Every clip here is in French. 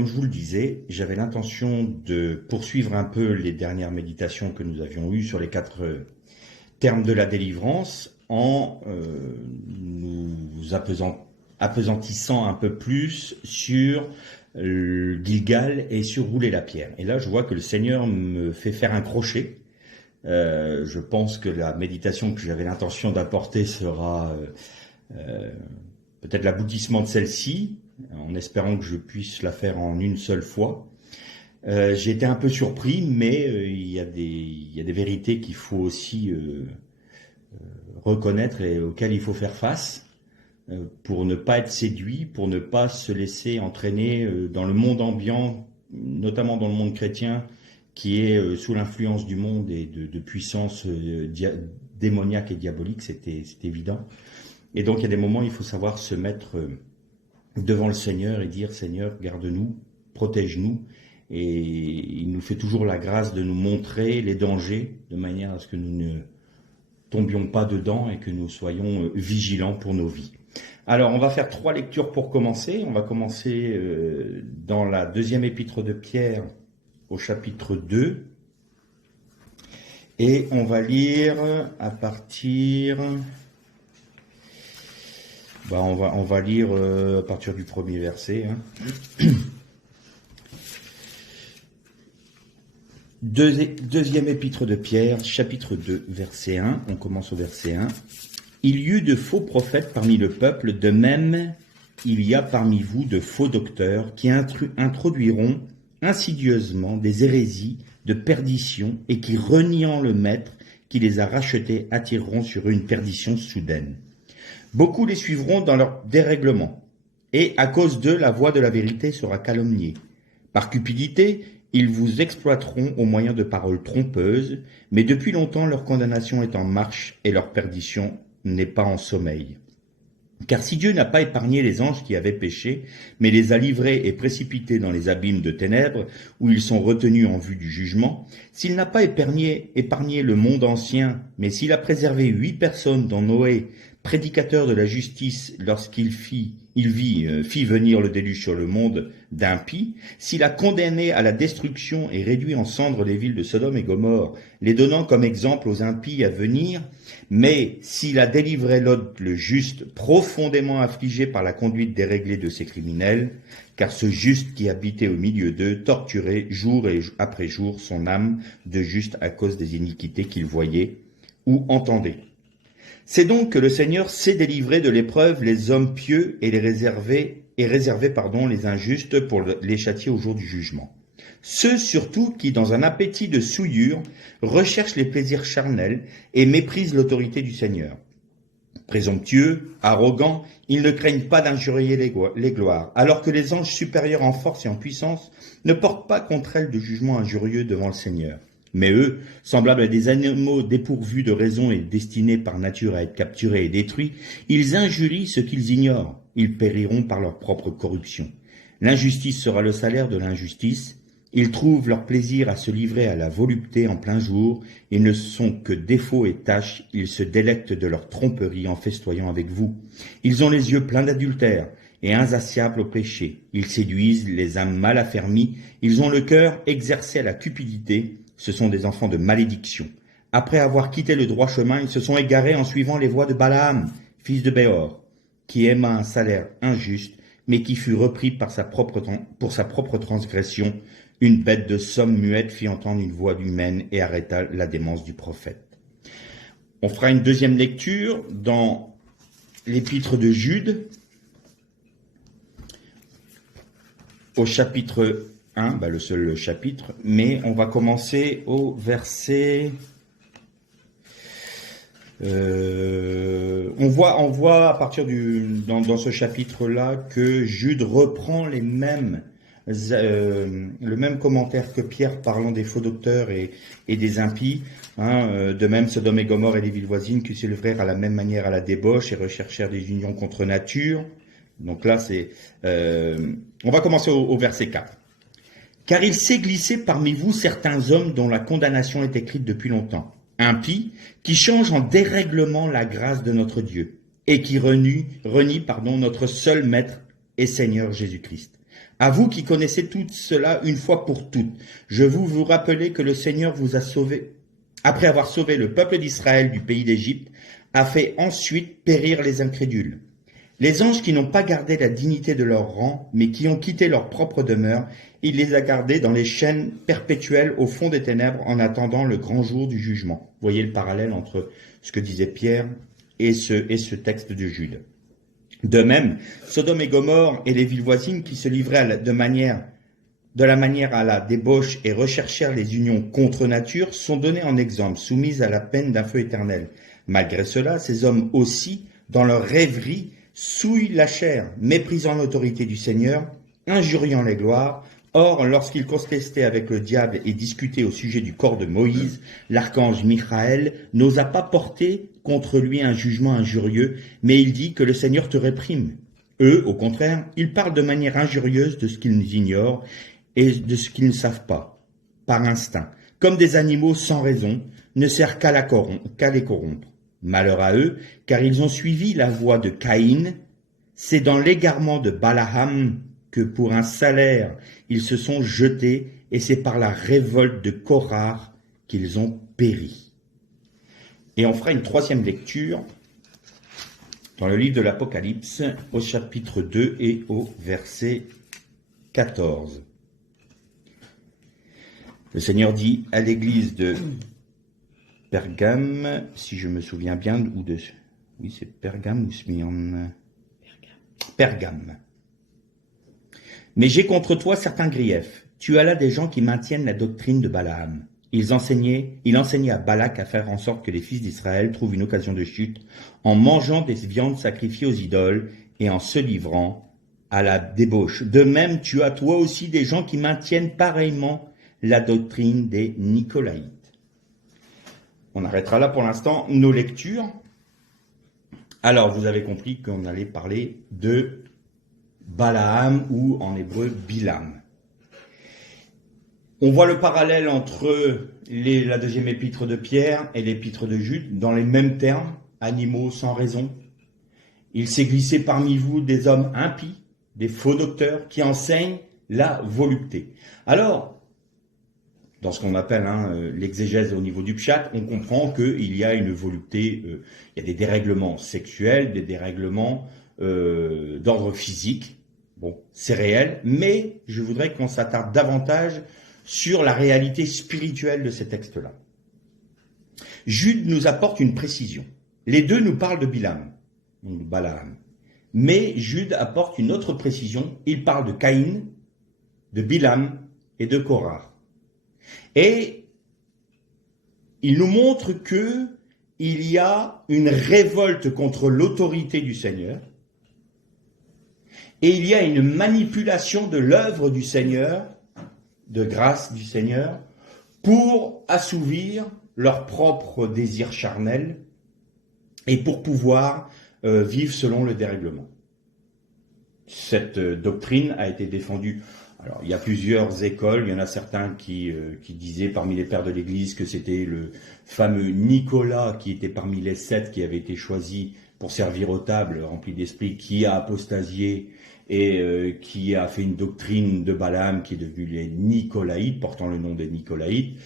comme je vous le disais, j'avais l'intention de poursuivre un peu les dernières méditations que nous avions eues sur les 4 termes de la délivrance en nous appesantissant un peu plus sur Gilgal et sur rouler la pierre. Et là, je vois que le Seigneur me fait faire un crochet. Je pense que la méditation que j'avais l'intention d'apporter sera peut-être l'aboutissement de celle-ci, en espérant que je puisse la faire en une seule fois. J'ai été un peu surpris, mais il y a des vérités qu'il faut aussi reconnaître et auxquelles il faut faire face pour ne pas être séduit, pour ne pas se laisser entraîner dans le monde ambiant, notamment dans le monde chrétien, qui est sous l'influence du monde et de puissances démoniaques et diaboliques, c'est évident. Et donc il y a des moments où il faut savoir se mettre devant le Seigneur et dire « Seigneur, garde-nous, protège-nous ». Et il nous fait toujours la grâce de nous montrer les dangers, de manière à ce que nous ne tombions pas dedans et que nous soyons vigilants pour nos vies. Alors, on va faire 3 lectures pour commencer. On va commencer dans la 2e épître de Pierre, au chapitre 2. Et on va lire à partir... on va lire à partir du 1er verset. Deuxième épître de Pierre, chapitre 2, verset 1. On commence au verset 1. Il y eut de faux prophètes parmi le peuple, de même il y a parmi vous de faux docteurs qui introduiront insidieusement des hérésies de perdition et qui, reniant le maître qui les a rachetés, attireront sur eux une perdition soudaine. Beaucoup les suivront dans leur dérèglement, et à cause d'eux, la voix de la vérité sera calomniée. Par cupidité, ils vous exploiteront au moyen de paroles trompeuses, mais depuis longtemps leur condamnation est en marche et leur perdition n'est pas en sommeil. Car si Dieu n'a pas épargné les anges qui avaient péché, mais les a livrés et précipités dans les abîmes de ténèbres, où ils sont retenus en vue du jugement, s'il n'a pas épargné le monde ancien, mais s'il a préservé 8 personnes dont Noé, prédicateur de la justice, lorsqu'il fit venir le déluge sur le monde d'impies, s'il a condamné à la destruction et réduit en cendres les villes de Sodome et Gomorrhe, les donnant comme exemple aux impies à venir, mais s'il a délivré Lot le juste, profondément affligé par la conduite déréglée de ses criminels, car ce juste qui habitait au milieu d'eux torturait jour et après jour son âme de juste à cause des iniquités qu'il voyait ou entendait. C'est donc que le Seigneur sait délivrer de l'épreuve les hommes pieux et réserver les injustes pour les châtier au jour du jugement. Ceux surtout qui, dans un appétit de souillure, recherchent les plaisirs charnels et méprisent l'autorité du Seigneur. Présomptueux, arrogants, ils ne craignent pas d'injurier les gloires, alors que les anges supérieurs en force et en puissance ne portent pas contre elles de jugement injurieux devant le Seigneur. Mais eux, semblables à des animaux dépourvus de raison et destinés par nature à être capturés et détruits, ils injurient ce qu'ils ignorent. Ils périront par leur propre corruption. L'injustice sera le salaire de l'injustice. Ils trouvent leur plaisir à se livrer à la volupté en plein jour. Ils ne sont que défauts et taches. Ils se délectent de leur tromperie en festoyant avec vous. Ils ont les yeux pleins d'adultère et insatiables au péché. Ils séduisent les âmes mal affermies. Ils ont le cœur exercé à la cupidité. Ce sont des enfants de malédiction. Après avoir quitté le droit chemin, ils se sont égarés en suivant les voies de Balaam, fils de Béor, qui aima un salaire injuste, mais qui fut repris pour sa propre transgression. Une bête de somme muette fit entendre une voix humaine et arrêta la démence du prophète. On fera une deuxième lecture dans l'épître de Jude, au chapitre 1, le seul chapitre, mais on va commencer au verset... On voit à partir dans ce chapitre-là que Jude reprend le même commentaire que Pierre parlant des faux docteurs et des impies. De même, Sodome et Gomorrhe et les villes voisines qui s'élèvèrent à la même manière à la débauche et recherchèrent des unions contre nature. Donc là, on va commencer au verset 4. Car il s'est glissé parmi vous certains hommes dont la condamnation est écrite depuis longtemps, impies, qui changent en dérèglement la grâce de notre Dieu, et qui renient notre seul Maître et Seigneur Jésus-Christ. À vous qui connaissez tout cela une fois pour toutes, je vous rappeler que le Seigneur vous a sauvé, après avoir sauvé le peuple d'Israël du pays d'Égypte, a fait ensuite périr les incrédules. Les anges qui n'ont pas gardé la dignité de leur rang, mais qui ont quitté leur propre demeure, il les a gardés dans les chaînes perpétuelles au fond des ténèbres en attendant le grand jour du jugement. Vous voyez le parallèle entre ce que disait Pierre et ce texte de Jude. De même, Sodome et Gomorrhe et les villes voisines qui se livraient de la manière à la débauche et recherchèrent les unions contre nature sont donnés en exemple, soumises à la peine d'un feu éternel. Malgré cela, ces hommes aussi, dans leur rêverie, souillent la chair, méprisant l'autorité du Seigneur, injuriant les gloires. Or, lorsqu'ils contestaient avec le diable et discutaient au sujet du corps de Moïse, l'archange Michaël n'osa pas porter contre lui un jugement injurieux, mais il dit que le Seigneur te réprime. Eux, au contraire, ils parlent de manière injurieuse de ce qu'ils ignorent et de ce qu'ils ne savent pas, par instinct, comme des animaux sans raison, ne servent qu'à les corrompre. Malheur à eux, car ils ont suivi la voie de Caïn. C'est dans l'égarement de Balaam que pour un salaire ils se sont jetés, et c'est par la révolte de Korah qu'ils ont péri. Et on fera une troisième lecture dans le livre de l'Apocalypse, au chapitre 2 et au verset 14. Le Seigneur dit à l'église de Pergame, si je me souviens bien, oui, c'est Pergame ou Smyrne? Pergame. Mais j'ai contre toi certains griefs. Tu as là des gens qui maintiennent la doctrine de Balaam. Il enseignait à Balak à faire en sorte que les fils d'Israël trouvent une occasion de chute en mangeant des viandes sacrifiées aux idoles et en se livrant à la débauche. De même, tu as toi aussi des gens qui maintiennent pareillement la doctrine des Nicolaïtes. On arrêtera là pour l'instant nos lectures. Alors, vous avez compris qu'on allait parler de Balaam ou en hébreu Bilam. On voit le parallèle entre la deuxième épître de Pierre et l'épître de Jude dans les mêmes termes, animaux sans raison. Il s'est glissé parmi vous des hommes impies, des faux docteurs qui enseignent la volupté. Alors, dans ce qu'on appelle l'exégèse au niveau du pshat, on comprend qu'il y a une volupté, il y a des dérèglements sexuels, des dérèglements d'ordre physique. Bon, c'est réel, mais je voudrais qu'on s'attarde davantage sur la réalité spirituelle de ces textes-là. Jude nous apporte une précision. Les deux nous parlent de Balaam. Mais Jude apporte une autre précision. Il parle de Caïn, de Bilam et de Korah. Et il nous montre qu'il y a une révolte contre l'autorité du Seigneur et il y a une manipulation de l'œuvre du Seigneur, de grâce du Seigneur, pour assouvir leurs propres désirs charnels et pour pouvoir vivre selon le dérèglement. Cette doctrine a été défendue. Alors, il y a plusieurs écoles, il y en a certains qui disaient parmi les pères de l'Église que c'était le fameux Nicolas qui était parmi les 7 qui avaient été choisis pour servir aux tables, remplis d'esprit, qui a apostasié et qui a fait une doctrine de Balaam qui est devenue les Nicolaïtes, portant le nom des Nicolaïtes.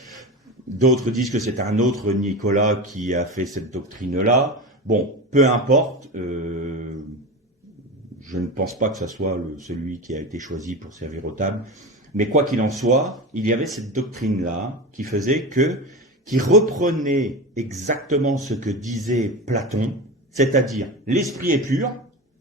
D'autres disent que c'est un autre Nicolas qui a fait cette doctrine-là. Bon, peu importe. Je ne pense pas que ce soit celui qui a été choisi pour servir aux tables. Mais quoi qu'il en soit, il y avait cette doctrine-là qui reprenait exactement ce que disait Platon, c'est-à-dire l'esprit est pur,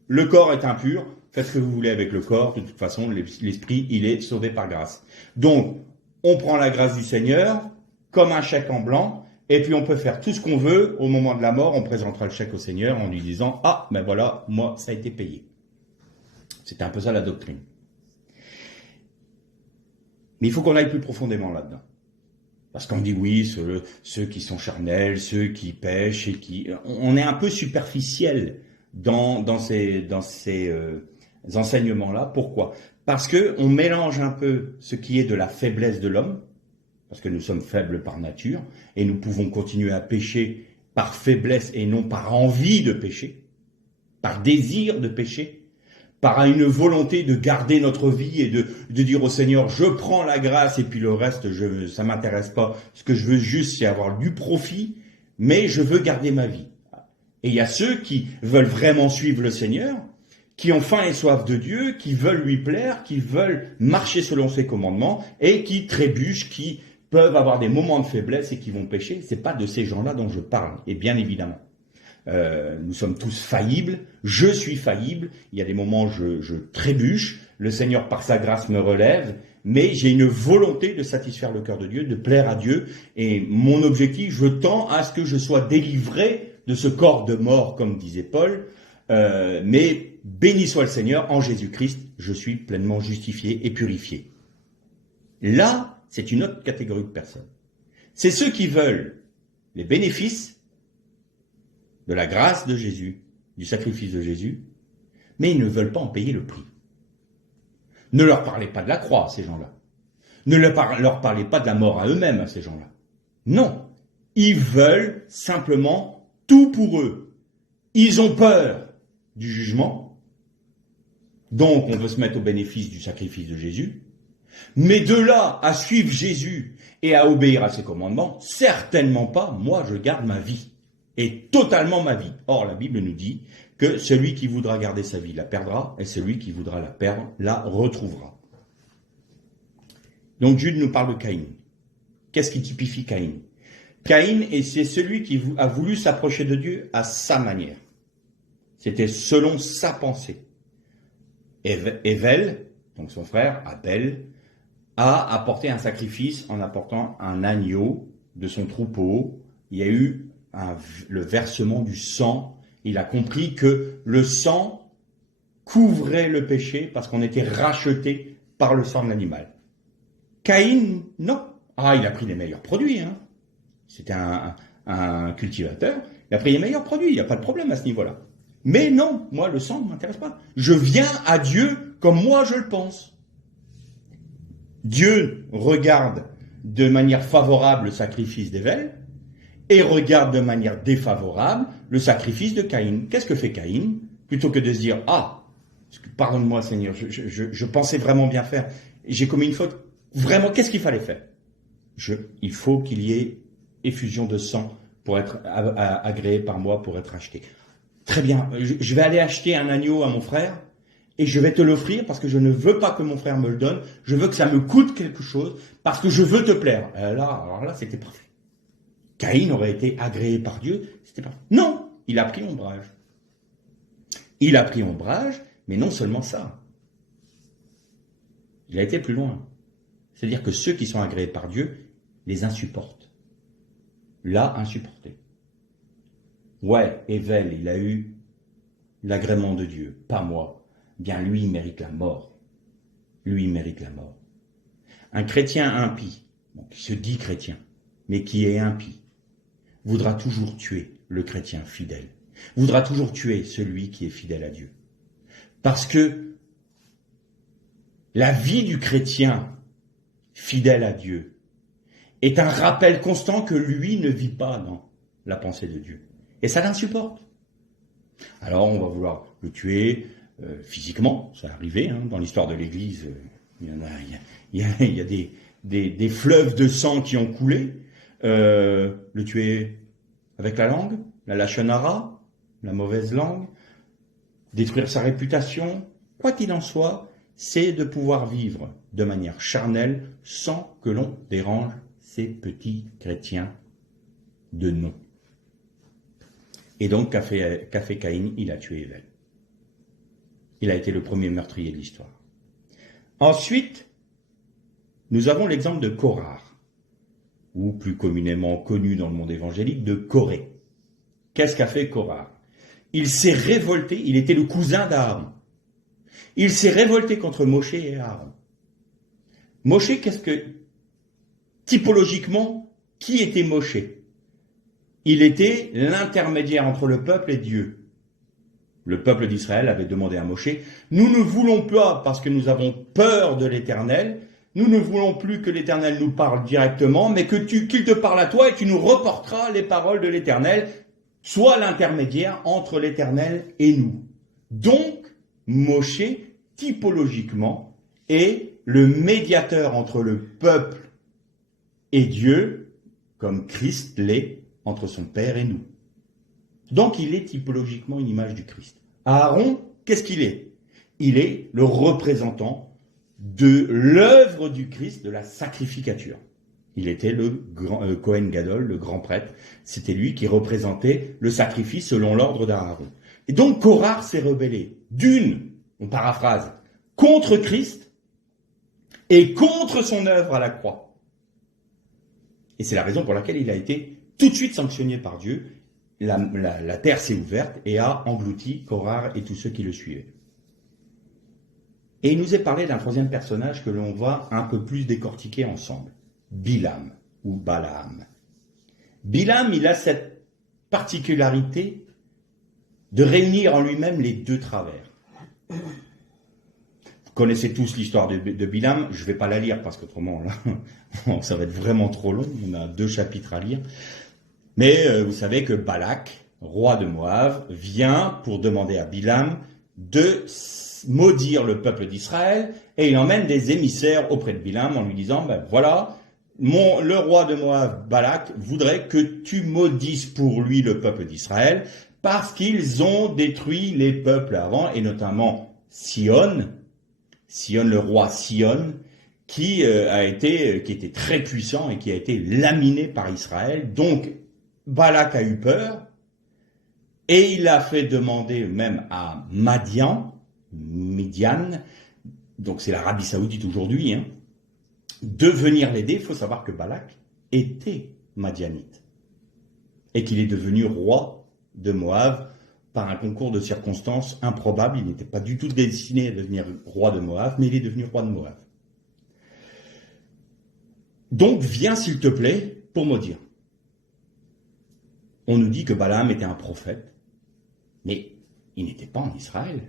le corps est impur, faites ce que vous voulez avec le corps, de toute façon l'esprit il est sauvé par grâce. Donc on prend la grâce du Seigneur comme un chèque en blanc, et puis on peut faire tout ce qu'on veut, au moment de la mort on présentera le chèque au Seigneur en lui disant « Ah, ben voilà, moi ça a été payé ». C'était un peu ça la doctrine. Mais il faut qu'on aille plus profondément là-dedans. Parce qu'on dit oui, ceux qui sont charnels, ceux qui pêchent, on est un peu superficiel dans ces enseignements-là. Pourquoi? Parce qu'on mélange un peu ce qui est de la faiblesse de l'homme, parce que nous sommes faibles par nature, et nous pouvons continuer à pécher par faiblesse et non par envie de pécher, par désir de pécher, par une volonté de garder notre vie et de dire au Seigneur, je prends la grâce et puis le reste, ça m'intéresse pas. Ce que je veux juste, c'est avoir du profit, mais je veux garder ma vie. Et il y a ceux qui veulent vraiment suivre le Seigneur, qui ont faim et soif de Dieu, qui veulent lui plaire, qui veulent marcher selon ses commandements et qui trébuchent, qui peuvent avoir des moments de faiblesse et qui vont pécher. C'est pas de ces gens-là dont je parle, et bien évidemment. Nous sommes tous faillibles, je suis faillible, il y a des moments où je trébuche, le Seigneur par sa grâce me relève, mais j'ai une volonté de satisfaire le cœur de Dieu, de plaire à Dieu, et mon objectif, je tends à ce que je sois délivré de ce corps de mort, comme disait Paul, mais béni soit le Seigneur, en Jésus-Christ, je suis pleinement justifié et purifié. Là, c'est une autre catégorie de personnes. C'est ceux qui veulent les bénéfices de la grâce de Jésus, du sacrifice de Jésus, mais ils ne veulent pas en payer le prix. Ne leur parlez pas de la croix à ces gens-là. Ne leur parlez pas de la mort à eux-mêmes à ces gens-là. Non, ils veulent simplement tout pour eux. Ils ont peur du jugement, donc on veut se mettre au bénéfice du sacrifice de Jésus, mais de là à suivre Jésus et à obéir à ses commandements, certainement pas, moi je garde ma vie. Et totalement ma vie. Or, la Bible nous dit que celui qui voudra garder sa vie la perdra, et celui qui voudra la perdre la retrouvera. Donc Jude nous parle de Caïn. Qu'est-ce qui typifie Caïn? Caïn, c'est celui qui a voulu s'approcher de Dieu à sa manière. C'était selon sa pensée. Ével, donc son frère, Abel, a apporté un sacrifice en apportant un agneau de son troupeau. Il y a eu le versement du sang. Il a compris que le sang couvrait le péché parce qu'on était racheté par le sang de l'animal. Caïn, non. Ah, il a pris les meilleurs produits. C'était un cultivateur. Il a pris les meilleurs produits. Il n'y a pas de problème à ce niveau-là. Mais non, moi, le sang ne m'intéresse pas. Je viens à Dieu comme moi je le pense. Dieu regarde de manière favorable le sacrifice d'Ével et regarde de manière défavorable le sacrifice de Caïn. Qu'est-ce que fait Caïn? Plutôt que de se dire, pardonne-moi Seigneur, je pensais vraiment bien faire, j'ai commis une faute, vraiment, qu'est-ce qu'il fallait faire? Il faut qu'il y ait effusion de sang pour être agréé par moi, pour être acheté. Très bien, je vais aller acheter un agneau à mon frère, et je vais te l'offrir parce que je ne veux pas que mon frère me le donne, je veux que ça me coûte quelque chose, parce que je veux te plaire. Alors là, c'était parfait. Caïn aurait été agréé par Dieu, c'était parfait. Non, il a pris ombrage. Il a pris ombrage, mais non seulement ça. Il a été plus loin. C'est-à-dire que ceux qui sont agréés par Dieu les insupportent. L'a insupporté. Ouais, Ével, il a eu l'agrément de Dieu, pas moi. Bien, lui, il mérite la mort. Lui, il mérite la mort. Un chrétien impie, qui se dit chrétien, mais qui est impie, voudra toujours tuer le chrétien fidèle, voudra toujours tuer celui qui est fidèle à Dieu. Parce que la vie du chrétien fidèle à Dieu est un rappel constant que lui ne vit pas dans la pensée de Dieu. Et ça l'insupporte. Alors on va vouloir le tuer physiquement, ça arrivé, dans l'histoire de l'Église, il y a des fleuves de sang qui ont coulé. Le tuer avec la langue, la lachonara, la mauvaise langue, détruire sa réputation, quoi qu'il en soit, c'est de pouvoir vivre de manière charnelle sans que l'on dérange ces petits chrétiens de nom. Et donc, qu'a fait Caïn? Il a tué Ével. Il a été le premier meurtrier de l'histoire. Ensuite, nous avons l'exemple de Korah, ou plus communément connu dans le monde évangélique, de Coré. Qu'est-ce qu'a fait Korah? Il s'est révolté, il était le cousin d'Aaron. Il s'est révolté contre Moshe et Aaron. Moshe, typologiquement, qui était Moshe? Il était l'intermédiaire entre le peuple et Dieu. Le peuple d'Israël avait demandé à Moshe, nous ne voulons pas, parce que nous avons peur de l'Éternel, nous ne voulons plus que l'Éternel nous parle directement, mais qu'il te parle à toi et tu nous reporteras les paroles de l'Éternel, sois l'intermédiaire entre l'Éternel et nous. Donc, Moshe, typologiquement, est le médiateur entre le peuple et Dieu, comme Christ l'est entre son Père et nous. Donc il est typologiquement une image du Christ. Aaron, qu'est-ce qu'il est? Il est le représentant de l'œuvre du Christ, de la sacrificature. Il était le grand Kohen Gadol, le grand prêtre. C'était lui qui représentait le sacrifice selon l'ordre d'Aaron. Et donc Korah s'est rebellé, d'une, on paraphrase, contre Christ et contre son œuvre à la croix. Et c'est la raison pour laquelle il a été tout de suite sanctionné par Dieu. La terre s'est ouverte et a englouti Korah et tous ceux qui le suivaient. Et il nous est parlé d'un troisième personnage que l'on va un peu plus décortiquer ensemble. Bilam ou Balaam. Bilam, il a cette particularité de réunir en lui-même les deux travers. Vous connaissez tous l'histoire de Bilam, je ne vais pas la lire parce qu'autrement, là, ça va être vraiment trop long, on a 2 chapitres à lire. Mais vous savez que Balak, roi de Moab, vient pour demander à Bilam de maudire le peuple d'Israël, et il emmène des émissaires auprès de Bilam en lui disant, ben voilà, le roi de Moab, Balak, voudrait que tu maudisses pour lui le peuple d'Israël, parce qu'ils ont détruit les peuples avant, et notamment Sion, le roi Sion, qui était très puissant et qui a été laminé par Israël. Donc, Balak a eu peur, et il a fait demander même à Midian, donc c'est l'Arabie Saoudite aujourd'hui, de venir l'aider. Il faut savoir que Balak était madianite et qu'il est devenu roi de Moab par un concours de circonstances improbable. Il n'était pas du tout destiné à devenir roi de Moab, mais il est devenu roi de Moab. Donc viens s'il te plaît pour maudire. On nous dit que Balaam était un prophète, mais il n'était pas en Israël.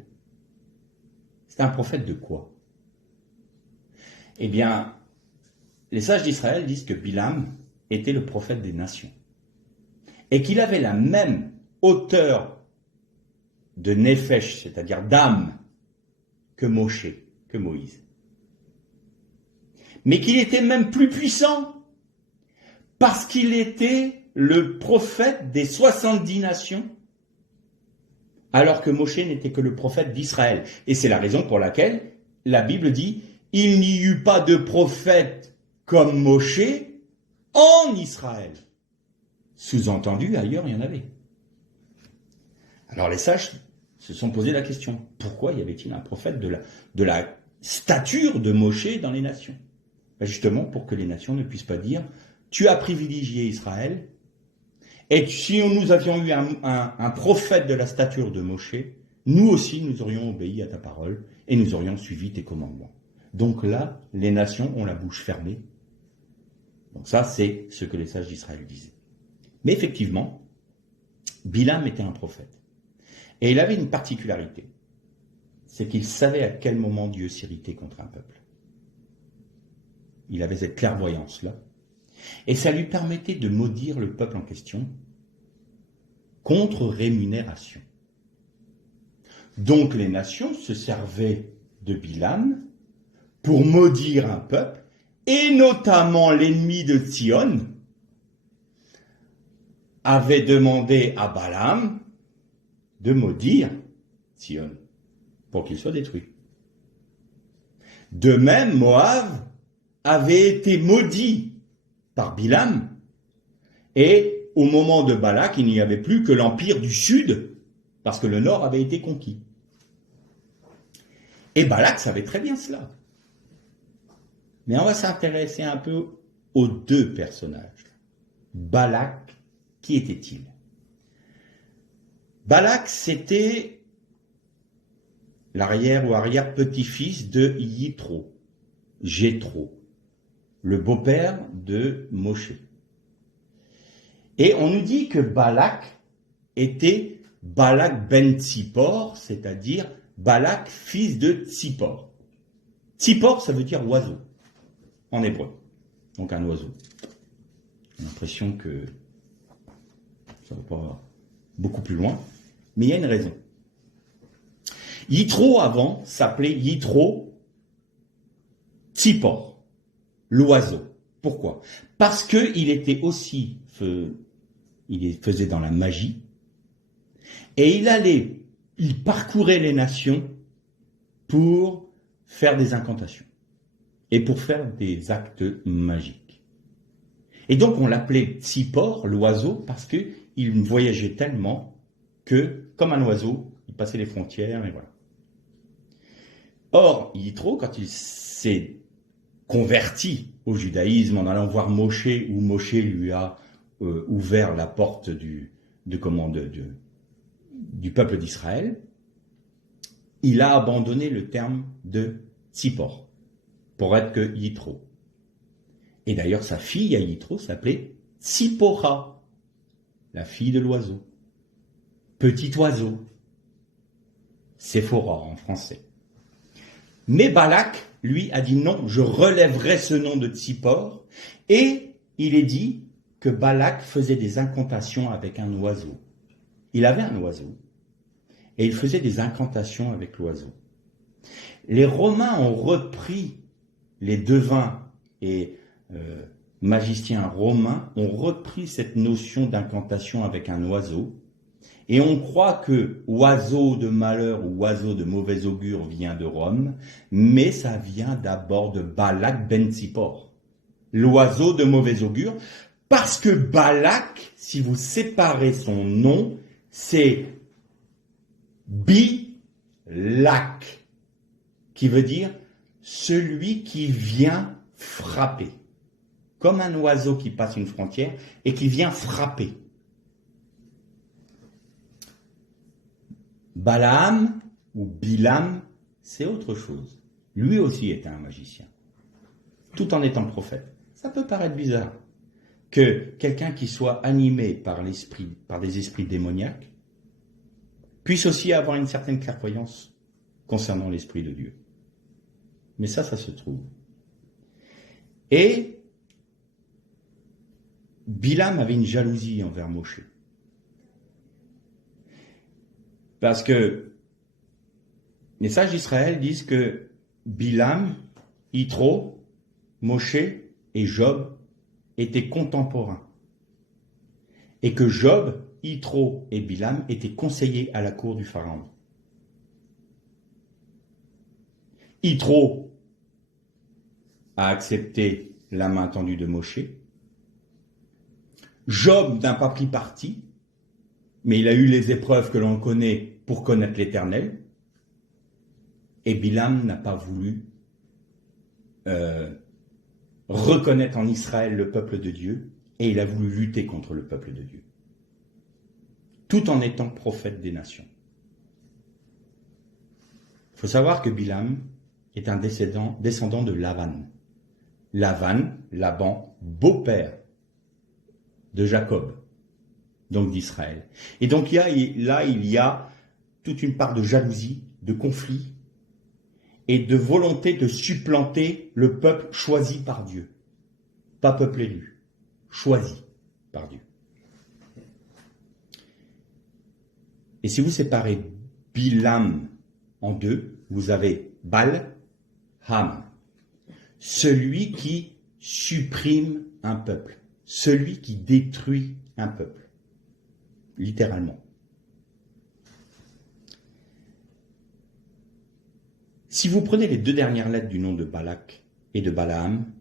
C'était un prophète de quoi? Eh bien, les sages d'Israël disent que Bilam était le prophète des nations et qu'il avait la même hauteur de nefesh, c'est-à-dire d'âme, que Moshe, que Moïse. Mais qu'il était même plus puissant parce qu'il était le prophète des 70 nations, alors que Moshe n'était que le prophète d'Israël. Et c'est la raison pour laquelle la Bible dit « Il n'y eut pas de prophète comme Moshe en Israël ». Sous-entendu, ailleurs, il y en avait. Alors les sages se sont posé la question, pourquoi y avait-il un prophète de la stature de Moshe dans les nations? Ben justement, pour que les nations ne puissent pas dire « Tu as privilégié Israël ». Et si nous avions eu un prophète de la stature de Moshe, nous aussi nous aurions obéi à ta parole et nous aurions suivi tes commandements. Donc là, les nations ont la bouche fermée. Donc ça, c'est ce que les sages d'Israël disaient. Mais effectivement, Bilam était un prophète. Et il avait une particularité, c'est qu'il savait à quel moment Dieu s'irritait contre un peuple. Il avait cette clairvoyance-là. Et ça lui permettait de maudire le peuple en question contre rémunération. Donc les nations se servaient de Bilam pour maudire un peuple, et notamment l'ennemi de Sion avait demandé à Balaam de maudire Sion pour qu'il soit détruit. De même, Moab avait été maudit par Bilam, et au moment de Balak, il n'y avait plus que l'empire du sud, parce que le nord avait été conquis. Et Balak savait très bien cela. Mais on va s'intéresser un peu aux deux personnages. Balak, qui était-il? Balak, c'était l'arrière ou arrière-petit-fils de Yitro, Jéthro, le beau-père de Moshe. Et on nous dit que Balak était Balak ben Tsippor, c'est-à-dire Balak, fils de Tsippor. Tsippor, ça veut dire oiseau, en hébreu. Donc un oiseau. J'ai l'impression que ça ne va pas beaucoup plus loin, mais il y a une raison. Yitro avant s'appelait Yitro Tzipor, l'oiseau. Pourquoi? Parce qu'il était aussi, il faisait dans la magie, et il parcourait les nations pour faire des incantations et pour faire des actes magiques. Et donc on l'appelait Tzipor, l'oiseau, parce qu'il voyageait tellement que, comme un oiseau, il passait les frontières et voilà. Or, Yitro, quand il s'est converti au judaïsme en allant voir Moshe, où Moshe lui a ouvert la porte du peuple d'Israël, il a abandonné le terme de Tzipor pour être que Yitro. Et d'ailleurs, sa fille à Yitro s'appelait Tzipora, la fille de l'oiseau. Petit oiseau. Séphora en français. Mais Balak, lui, a dit non, je relèverai ce nom de Tzipor. Et il est dit que Balak faisait des incantations avec un oiseau. Il avait un oiseau. Et il faisait des incantations avec l'oiseau. Les Romains ont repris, les devins et magiciens romains ont repris cette notion d'incantation avec un oiseau. Et on croit que oiseau de malheur ou oiseau de mauvais augure vient de Rome, mais ça vient d'abord de Balak ben Tzipor, l'oiseau de mauvais augure, parce que Balak, si vous séparez son nom, c'est Bilak, qui veut dire celui qui vient frapper, comme un oiseau qui passe une frontière et qui vient frapper. Balaam ou Bilam, c'est autre chose. Lui aussi était un magicien, tout en étant prophète. Ça peut paraître bizarre que quelqu'un qui soit animé par des esprits démoniaques puisse aussi avoir une certaine clairvoyance concernant l'Esprit de Dieu. Mais ça se trouve. Et Bilam avait une jalousie envers Moshe. Parce que les sages d'Israël disent que Bilam, Yitro, Moshe et Job étaient contemporains. Et que Job, Yitro et Bilam étaient conseillers à la cour du pharaon. Yitro a accepté la main tendue de Moshe. Job n'a pas pris parti, mais il a eu les épreuves que l'on connaît pour connaître l'Éternel. Et Bilam n'a pas voulu reconnaître en Israël le peuple de Dieu, et il a voulu lutter contre le peuple de Dieu, tout en étant prophète des nations. Il faut savoir que Bilam est un descendant de Lavan. Laban, beau-père de Jacob, donc d'Israël. Et donc il y a toute une part de jalousie, de conflit et de volonté de supplanter le peuple choisi par Dieu. Pas peuple élu, choisi par Dieu. Et si vous séparez Bilam en deux, vous avez Bal-Ham, celui qui supprime un peuple, celui qui détruit un peuple, littéralement. Si vous prenez les deux dernières lettres du nom de Balak et de Balaam,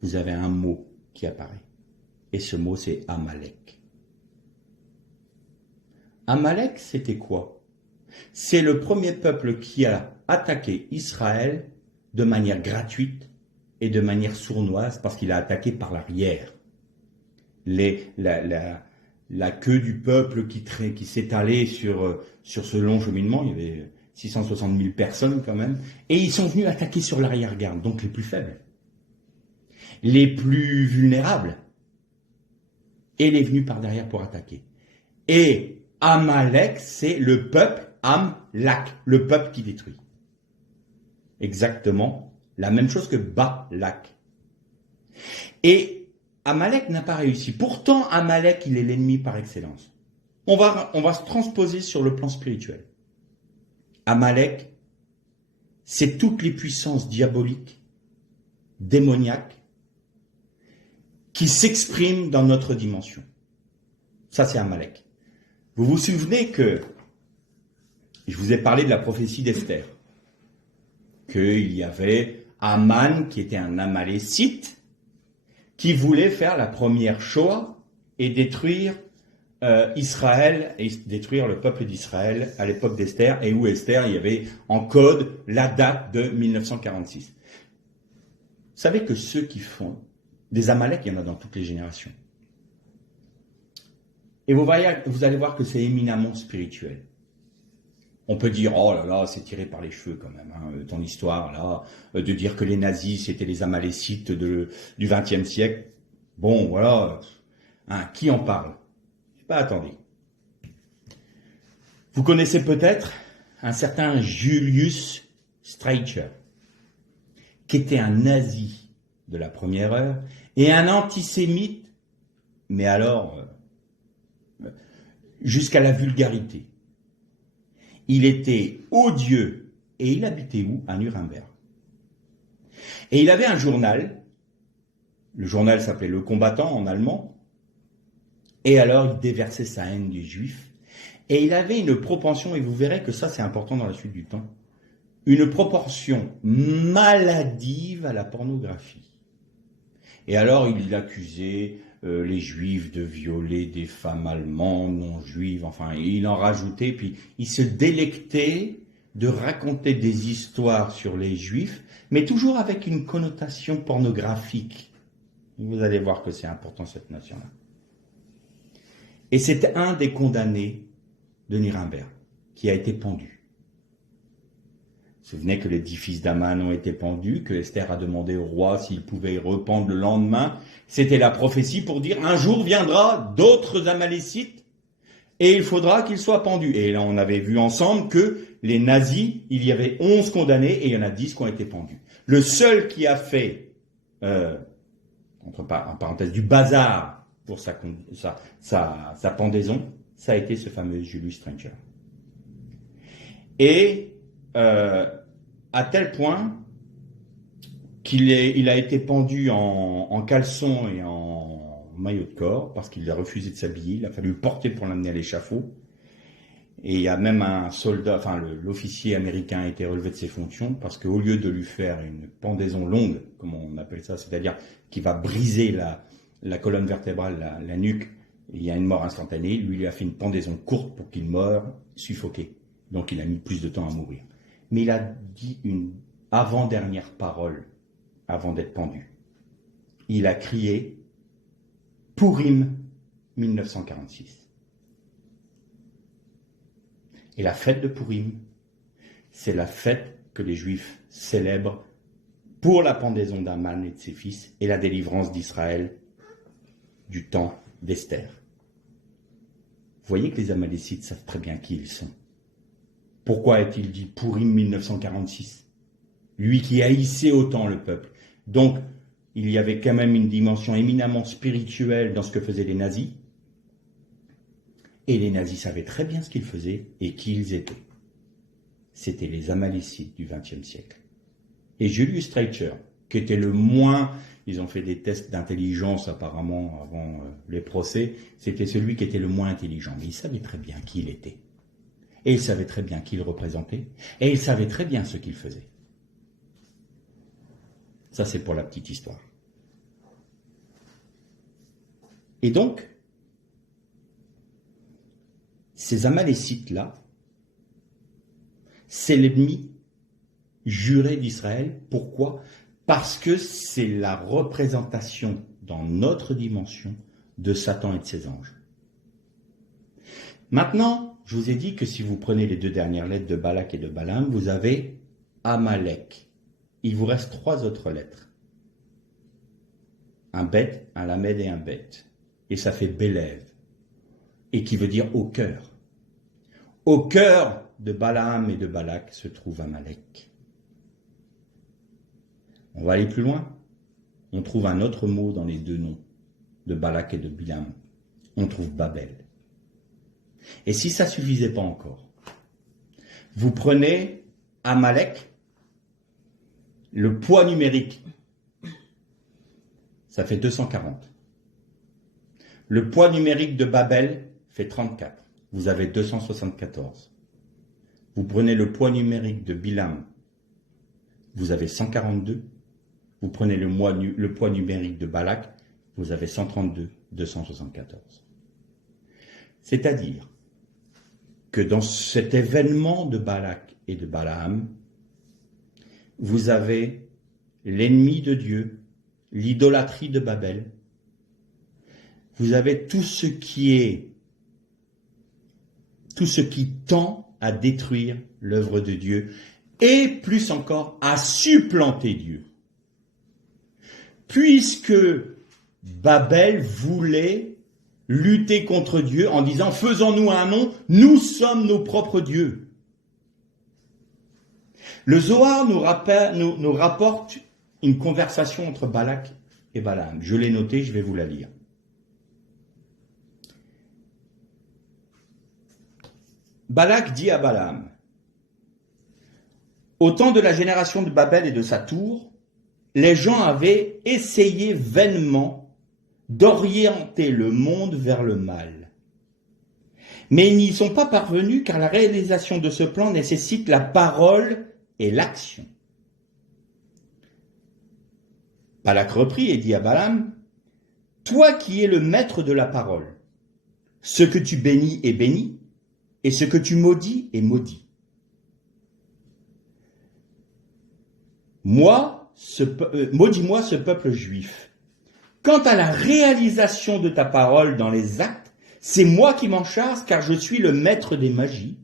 vous avez un mot qui apparaît. Et ce mot, c'est Amalek. Amalek, c'était quoi? C'est le premier peuple qui a attaqué Israël de manière gratuite et de manière sournoise parce qu'il a attaqué par l'arrière. La queue du peuple qui s'étalait sur ce long cheminement, il y avait 660 000 personnes quand même, et ils sont venus attaquer sur l'arrière-garde, donc les plus faibles, les plus vulnérables, et les venus par derrière pour attaquer. Et Amalek, c'est le peuple Amlak, le peuple qui détruit. Exactement la même chose que Balak. Et Amalek n'a pas réussi. Pourtant, Amalek, il est l'ennemi par excellence. On va se transposer sur le plan spirituel. Amalek, c'est toutes les puissances diaboliques, démoniaques, qui s'expriment dans notre dimension. Ça, c'est Amalek. Vous vous souvenez que je vous ai parlé de la prophétie d'Esther, qu'il y avait Aman, qui était un Amalécite, qui voulait faire la première Shoah et détruire Israël, et détruire le peuple d'Israël à l'époque d'Esther, et où Esther, il y avait en code la date de 1946. Vous savez que ceux qui font des Amalek, il y en a dans toutes les générations. Et vous allez voir que c'est éminemment spirituel. On peut dire, oh là là, c'est tiré par les cheveux quand même, hein, ton histoire là, de dire que les nazis c'était les Amalécites du XXe siècle. Bon, voilà, hein, qui en parle? Attendez. Vous connaissez peut-être un certain Julius Streicher, qui était un nazi de la première heure et un antisémite, mais alors jusqu'à la vulgarité. Il était odieux et il habitait où? À Nuremberg. Et il avait un journal, le journal s'appelait Le Combattant en allemand, et alors il déversait sa haine des Juifs, et il avait une propension, et vous verrez que ça c'est important dans la suite du temps, une proportion maladive à la pornographie. Et alors il accusait les Juifs de violer des femmes allemandes, non juives, enfin il en rajoutait, puis il se délectait de raconter des histoires sur les Juifs, mais toujours avec une connotation pornographique. Vous allez voir que c'est important cette notion-là. Et c'est un des condamnés de Nuremberg qui a été pendu. Vous vous souvenez que les 10 fils d'Aman ont été pendus, que Esther a demandé au roi s'il pouvait y rependre le lendemain. C'était la prophétie pour dire un jour viendra d'autres Amalécites et il faudra qu'ils soient pendus. Et là on avait vu ensemble que les nazis, il y avait 11 condamnés et il y en a 10 qui ont été pendus. Le seul qui a fait, en parenthèse, du bazar pour sa pendaison, ça a été ce fameux Julius Streicher. Et à tel point qu'il a été pendu en caleçon et en maillot de corps, parce qu'il a refusé de s'habiller, il a fallu le porter pour l'amener à l'échafaud. Et il y a même un soldat, enfin l'officier américain a été relevé de ses fonctions, parce qu'au lieu de lui faire une pendaison longue, comme on appelle ça, c'est-à-dire qui va briser la colonne vertébrale, la nuque, il y a une mort instantanée, lui a fait une pendaison courte pour qu'il meure suffoqué. Donc il a mis plus de temps à mourir. Mais il a dit une avant-dernière parole avant d'être pendu. Il a crié « Pourim 1946 ». Et la fête de Pourim, c'est la fête que les Juifs célèbrent pour la pendaison d'Aman et de ses fils et la délivrance d'Israël du temps d'Esther. Vous voyez que les Amalécites savent très bien qui ils sont. Pourquoi a-t-il dit Pourim 1946 ? Lui qui haïssait autant le peuple. Donc, il y avait quand même une dimension éminemment spirituelle dans ce que faisaient les nazis. Et les nazis savaient très bien ce qu'ils faisaient et qui ils étaient. C'était les Amalécites du XXe siècle. Et Julius Streicher, qui était le moins, ils ont fait des tests d'intelligence apparemment avant les procès, c'était celui qui était le moins intelligent. Mais il savait très bien qui il était. Et il savait très bien qui il représentait. Et il savait très bien ce qu'il faisait. Ça, c'est pour la petite histoire. Et donc, ces Amalécites-là, c'est l'ennemi juré d'Israël. Pourquoi ? Parce que c'est la représentation dans notre dimension de Satan et de ses anges. Maintenant, je vous ai dit que si vous prenez les deux dernières lettres de Balak et de Balaam, vous avez Amalek. Il vous reste 3 autres lettres. Un bet, un lamed et un bet. Et ça fait Bélev. Et qui veut dire au cœur. Au cœur de Balaam et de Balak se trouve Amalek. On va aller plus loin. On trouve un autre mot dans les deux noms de Balak et de Bilam. On trouve Babel. Et si ça ne suffisait pas encore, Vous prenez Amalek, le poids numérique, ça fait 240. Le poids numérique de Babel fait 34. Vous avez 274. Vous prenez le poids numérique de Bilam, vous avez 142. Vous prenez le poids numérique de Balak, vous avez 132, 274. C'est-à-dire que dans cet événement de Balak et de Balaam, vous avez l'ennemi de Dieu, l'idolâtrie de Babel, vous avez tout ce qui tend à détruire l'œuvre de Dieu et plus encore à supplanter Dieu. Puisque Babel voulait lutter contre Dieu en disant « Faisons-nous un nom, nous sommes nos propres dieux ». Le Zohar nous rapporte une conversation entre Balak et Balaam. Je l'ai noté, je vais vous la lire. Balak dit à Balaam, « Au temps de la génération de Babel et de sa tour, les gens avaient essayé vainement d'orienter le monde vers le mal. Mais ils n'y sont pas parvenus car la réalisation de ce plan nécessite la parole et l'action. » Balak reprit et dit à Balaam, « Toi qui es le maître de la parole, ce que tu bénis est béni, et ce que tu maudis est maudit. Maudis-moi ce peuple juif. Quant à la réalisation de ta parole dans les actes, c'est moi qui m'en charge car je suis le maître des magies.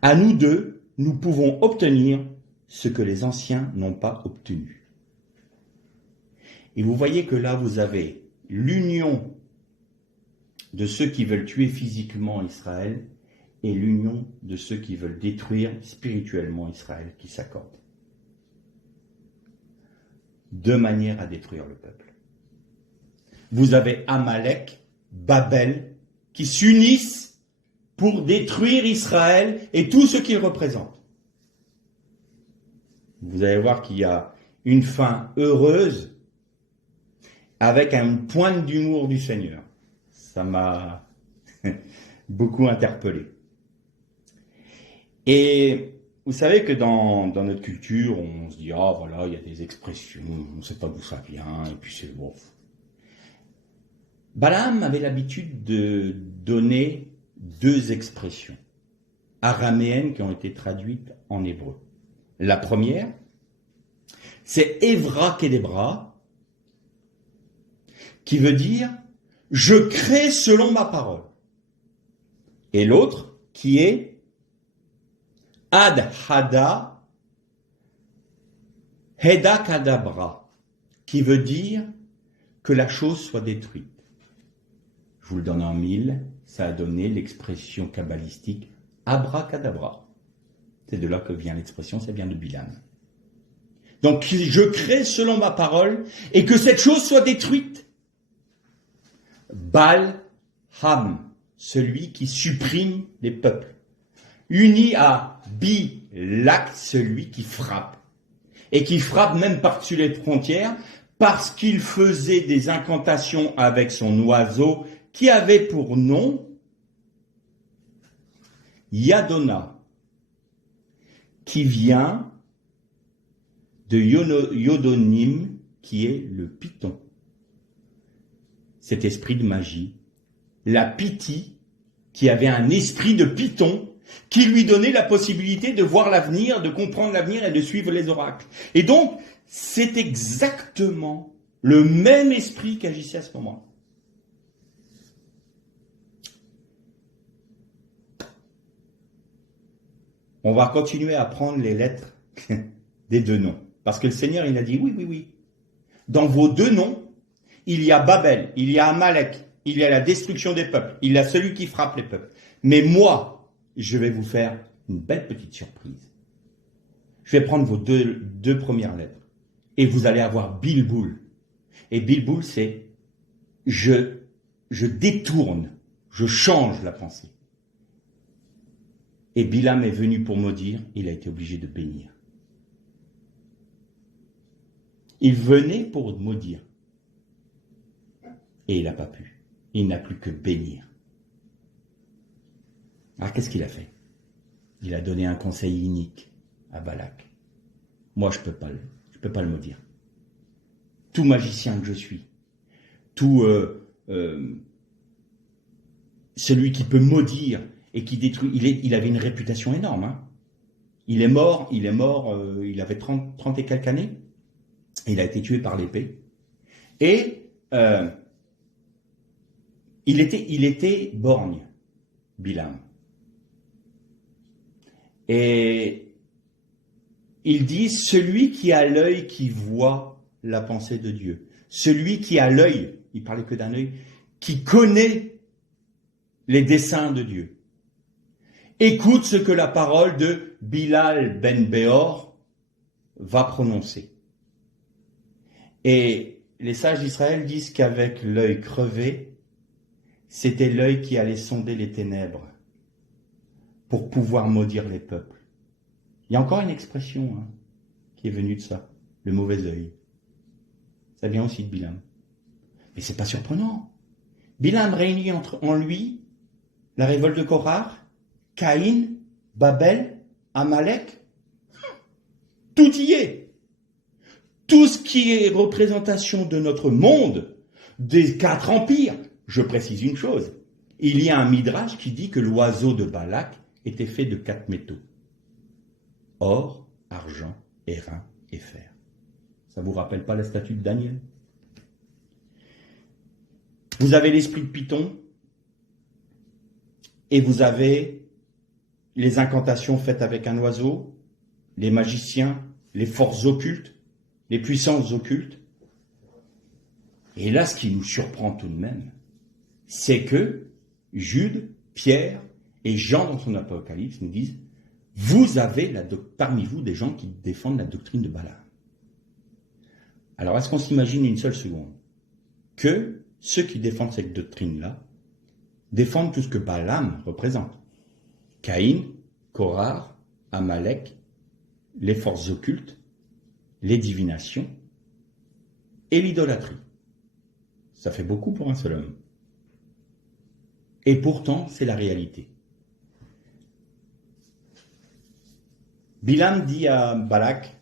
À nous deux, nous pouvons obtenir ce que les anciens n'ont pas obtenu. » Et vous voyez que là, vous avez l'union de ceux qui veulent tuer physiquement Israël et l'union de ceux qui veulent détruire spirituellement Israël qui s'accordent. Deux manières à détruire le peuple. Vous avez Amalek, Babel, qui s'unissent pour détruire Israël et tout ce qu'il représente. Vous allez voir qu'il y a une fin heureuse avec une pointe d'humour du Seigneur. Ça m'a beaucoup interpellé. Et vous savez que dans notre culture, on se dit « Ah, voilà, il y a des expressions, on ne sait pas d'où ça vient, et puis c'est bon. » Balaam avait l'habitude de donner deux expressions araméennes qui ont été traduites en hébreu. La première, c'est Evra Kedebra, qui veut dire « Je crée selon ma parole ». Et l'autre, qui est Ad Hada Heda Kadabra, qui veut dire que la chose soit détruite. Je vous le donne en 1000, ça a donné l'expression kabbalistique abracadabra. C'est de là que vient l'expression, ça vient de Bilam. Donc je crée selon ma parole et que cette chose soit détruite. Bal-Ham, celui qui supprime les peuples. Uni à Bilak, celui qui frappe. Et qui frappe même par-dessus les frontières parce qu'il faisait des incantations avec son oiseau qui avait pour nom Yadona, qui vient de Yodonim, qui est le python. Cet esprit de magie. La Pythie, qui avait un esprit de python, qui lui donnait la possibilité de voir l'avenir, de comprendre l'avenir et de suivre les oracles. Et donc, c'est exactement le même esprit qui agissait à ce moment-là. On va continuer à prendre les lettres des deux noms. Parce que le Seigneur, il a dit, oui. Dans vos deux noms, il y a Babel, il y a Amalek, il y a la destruction des peuples, il y a celui qui frappe les peuples. Mais moi, je vais vous faire une belle petite surprise. Je vais prendre vos deux premières lettres. Et vous allez avoir Bilboul. Et Bilboul, c'est je détourne, je change la pensée. Et Bilam est venu pour maudire, il a été obligé de bénir. Il venait pour maudire. Et il n'a pas pu. Il n'a plus que bénir. Alors qu'est-ce qu'il a fait? Il a donné un conseil inique à Balak. Moi, je peux pas le maudire. Tout magicien que je suis, tout celui qui peut maudire et qui détruit, il avait une réputation énorme. Hein. Il est mort, il avait 30 et quelques années. Il a été tué par l'épée. Et il était borgne, Bilam. Et il dit, celui qui a l'œil qui voit la pensée de Dieu, celui qui a l'œil, il parlait que d'un œil, qui connaît les desseins de Dieu. Écoute ce que la parole de Bilal ben Béor va prononcer. Et les sages d'Israël disent qu'avec l'œil crevé, c'était l'œil qui allait sonder les ténèbres pour pouvoir maudire les peuples. Il y a encore une expression qui est venue de ça, le mauvais œil. Ça vient aussi de Bilam. Mais c'est pas surprenant. Bilam réunit en lui la révolte de Korah, Caïn, Babel, Amalek. Tout y est. Tout ce qui est représentation de notre monde, des 4 empires. Je précise une chose. Il y a un midrash qui dit que l'oiseau de Balak était fait de 4 métaux. Or, argent, airain et fer. Ça vous rappelle pas la statue de Daniel? Vous avez l'esprit de Python et vous avez les incantations faites avec un oiseau, les magiciens, les forces occultes, les puissances occultes. Et là, ce qui nous surprend tout de même, c'est que Jude, Pierre et Jean dans son Apocalypse nous disent « Vous avez parmi vous des gens qui défendent la doctrine de Balaam. » Alors, est-ce qu'on s'imagine une seule seconde que ceux qui défendent cette doctrine-là défendent tout ce que Balaam représente? Caïn, Korah, Amalek, les forces occultes, les divinations et l'idolâtrie. Ça fait beaucoup pour un seul homme. Et pourtant, c'est la réalité. Bilam dit à Balak,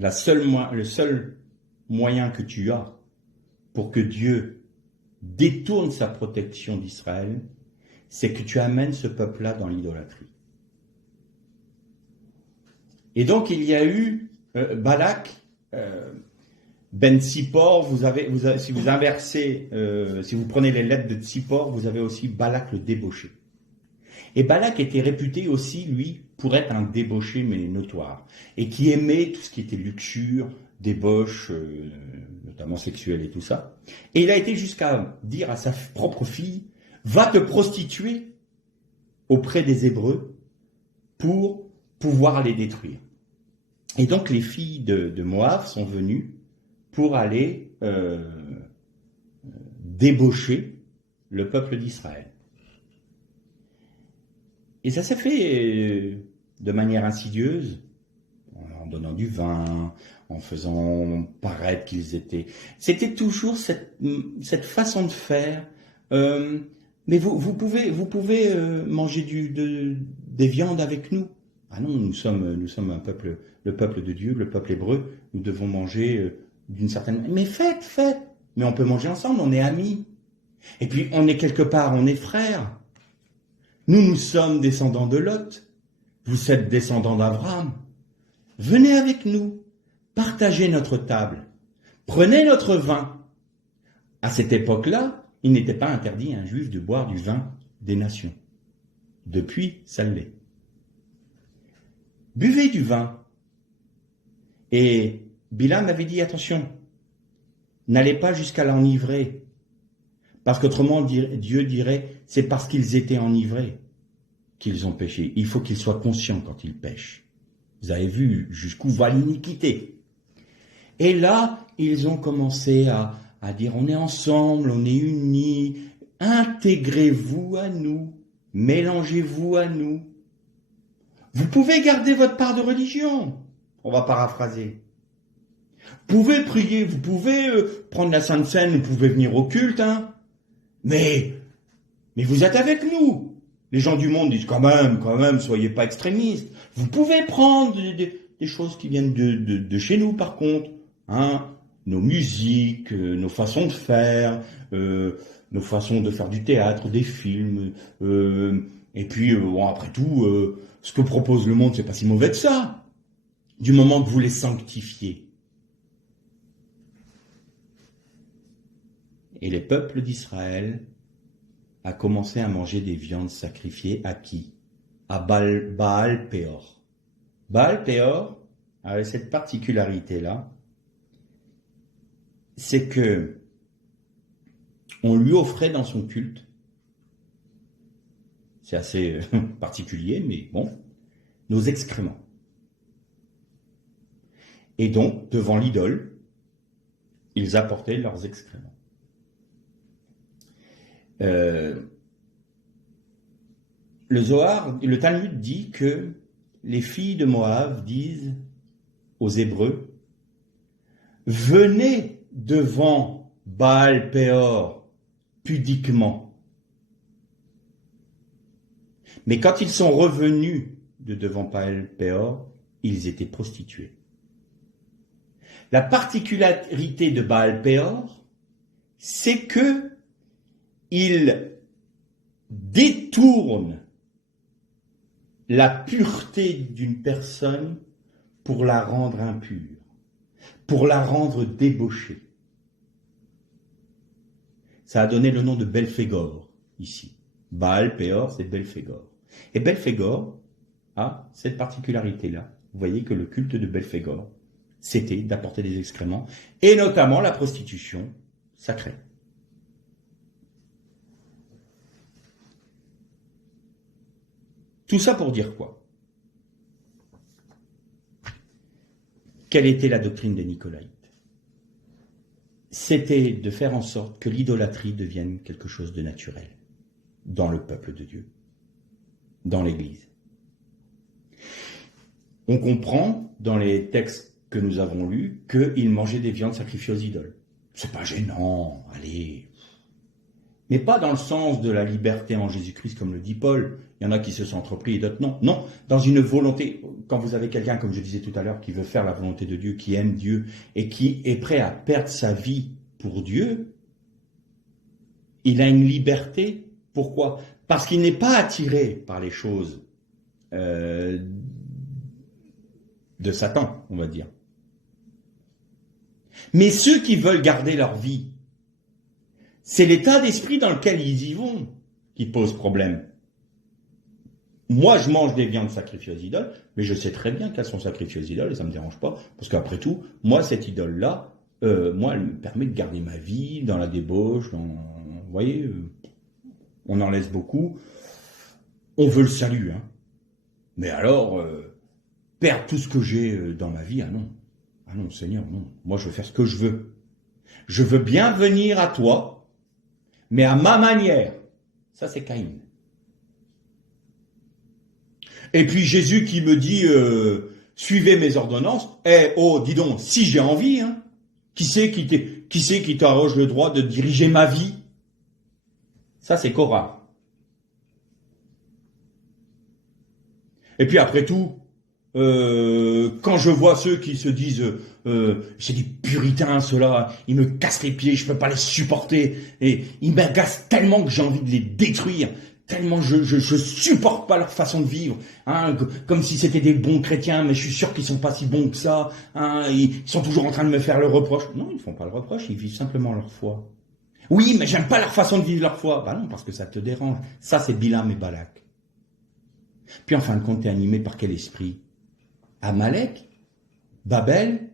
le seul moyen que tu as pour que Dieu détourne sa protection d'Israël, c'est que tu amènes ce peuple-là dans l'idolâtrie. Et donc il y a eu Balak, Ben Tsippor, si vous inversez, si vous prenez les lettres de Tsippor, vous avez aussi Balak le débauché. Et Balak était réputé aussi, lui, pour être un débauché, mais notoire, et qui aimait tout ce qui était luxure, débauche, notamment sexuelle et tout ça. Et il a été jusqu'à dire à sa propre fille, va te prostituer auprès des Hébreux pour pouvoir les détruire. Et donc les filles de Moab sont venues pour aller débaucher le peuple d'Israël. Et ça s'est fait de manière insidieuse, en donnant du vin, en faisant paraître qu'ils étaient... C'était toujours cette façon de faire. Mais vous pouvez manger des viandes avec nous. Ah non, nous sommes un peuple, le peuple de Dieu, le peuple hébreu. Nous devons manger d'une certaine manière. Mais faites. Mais on peut manger ensemble, on est amis. Et puis on est quelque part, on est frères. Nous sommes descendants de Lot. Vous êtes descendants d'Abraham. Venez avec nous. Partagez notre table. Prenez notre vin. À cette époque-là, il n'était pas interdit à un juif de boire du vin des nations. Depuis, ça l'est. Buvez du vin. Et Bilam avait dit, attention, n'allez pas jusqu'à l'enivrer. Parce qu'autrement, Dieu dirait, c'est parce qu'ils étaient enivrés qu'ils ont péché. Il faut qu'ils soient conscients quand ils pêchent. Vous avez vu jusqu'où va l'iniquité. Et là, ils ont commencé à dire, on est ensemble, on est unis, intégrez-vous à nous, mélangez-vous à nous. Vous pouvez garder votre part de religion. On va paraphraser. Vous pouvez prier, vous pouvez prendre la Sainte Seine, vous pouvez venir au culte, hein. Mais vous êtes avec nous. Les gens du monde disent quand même, soyez pas extrémistes. Vous pouvez prendre des choses qui viennent de chez nous, par contre, hein. Nos musiques, nos façons de faire, nos façons de faire du théâtre, des films, et puis bon, après tout, ce que propose le monde, c'est pas si mauvais que ça, du moment que vous les sanctifiez. Et les peuples d'Israël a commencé à manger des viandes sacrifiées à qui? À Baal Péor. Baal Péor avait cette particularité-là, c'est que on lui offrait dans son culte, c'est assez particulier, mais bon, nos excréments. Et donc, devant l'idole, ils apportaient leurs excréments. Le Zohar, le Talmud dit que les filles de Moab disent aux Hébreux, venez devant Baal Péor pudiquement. Mais quand ils sont revenus de devant Baal Péor, ils étaient prostitués. La particularité de Baal Péor, c'est que il détourne la pureté d'une personne pour la rendre impure, pour la rendre débauchée. Ça a donné le nom de Belphégor, ici. Baal Péor, c'est Belphégor. Et Belphégor a cette particularité-là. Vous voyez que le culte de Belphégor, c'était d'apporter des excréments, et notamment la prostitution sacrée. Tout ça pour dire quoi? Quelle était la doctrine des Nicolaïtes? C'était de faire en sorte que l'idolâtrie devienne quelque chose de naturel dans le peuple de Dieu, dans l'Église. On comprend dans les textes que nous avons lus qu'ils mangeaient des viandes sacrifiées aux idoles. C'est pas gênant, allez. Mais pas dans le sens de la liberté en Jésus-Christ, comme le dit Paul. Il y en a qui se sentent repris et d'autres non. Non, dans une volonté, quand vous avez quelqu'un, comme je disais tout à l'heure, qui veut faire la volonté de Dieu, qui aime Dieu, et qui est prêt à perdre sa vie pour Dieu, il a une liberté. Pourquoi? Parce qu'il n'est pas attiré par les choses de Satan, on va dire. Mais ceux qui veulent garder leur vie, c'est l'état d'esprit dans lequel ils y vont qui pose problème. Moi, je mange des viandes sacrifiées aux idoles, mais je sais très bien qu'elles sont sacrifiées aux idoles et ça ne me dérange pas, parce qu'après tout, moi, cette idole-là, moi, elle me permet de garder ma vie dans la débauche, vous voyez, on en laisse beaucoup. On veut le salut, hein. Mais alors, perdre tout ce que j'ai dans ma vie, ah non. Ah non, Seigneur, non. Moi, je veux faire ce que je veux. Je veux bien venir à toi, mais à ma manière. Ça, c'est Caïn. Et puis Jésus qui me dit, suivez mes ordonnances. Eh, oh, dis donc, si j'ai envie, hein. Qui c'est qui t'arroge le droit de diriger ma vie? Ça, c'est Korah. Et puis après tout, quand je vois ceux qui se disent c'est des puritains ceux-là, ils me cassent les pieds, je peux pas les supporter, et ils m'agacent tellement que j'ai envie de les détruire, tellement je supporte pas leur façon de vivre, hein, comme si c'était des bons chrétiens, mais je suis sûr qu'ils sont pas si bons que ça, hein, ils sont toujours en train de me faire le reproche. Non, ils ne font pas le reproche, ils vivent simplement leur foi. Oui, mais j'aime pas leur façon de vivre leur foi. Bah non, parce que ça te dérange. Ça, c'est Bilam et Balak. Puis en fin de compte, t'es animé par quel esprit? Amalek, Babel,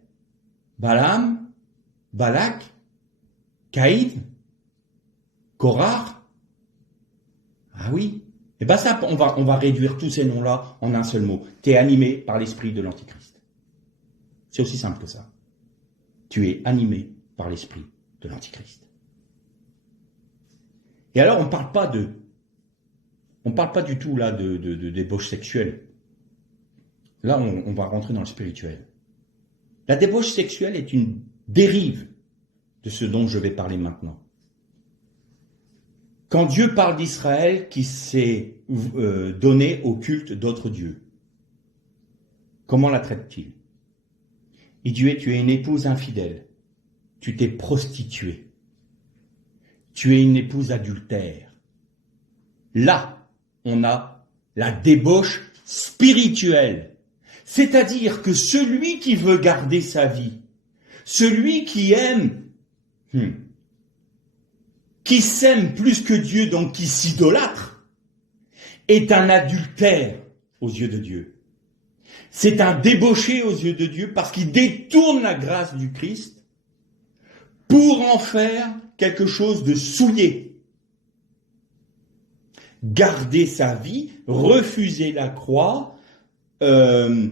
Balaam, Balak, Caïd, Korah. Ah oui. Et bien ça, on va réduire tous ces noms-là en un seul mot. Tu es animé par l'esprit de l'Antichrist. C'est aussi simple que ça. Tu es animé par l'esprit de l'Antichrist. Et alors, on parle pas du tout là de débauche sexuelle. là on va rentrer dans le spirituel. La débauche sexuelle est une dérive de ce dont je vais parler maintenant. Quand Dieu parle d'Israël qui s'est donné au culte d'autres dieux, comment la traite-t-il? Il dit, tu es une épouse infidèle, tu t'es prostituée, tu es une épouse adultère. Là, on a la débauche spirituelle. C'est-à-dire que celui qui veut garder sa vie, celui qui aime, qui s'aime plus que Dieu, donc qui s'idolâtre, est un adultère aux yeux de Dieu. C'est un débauché aux yeux de Dieu parce qu'il détourne la grâce du Christ pour en faire quelque chose de souillé. Garder sa vie, refuser la croix, ne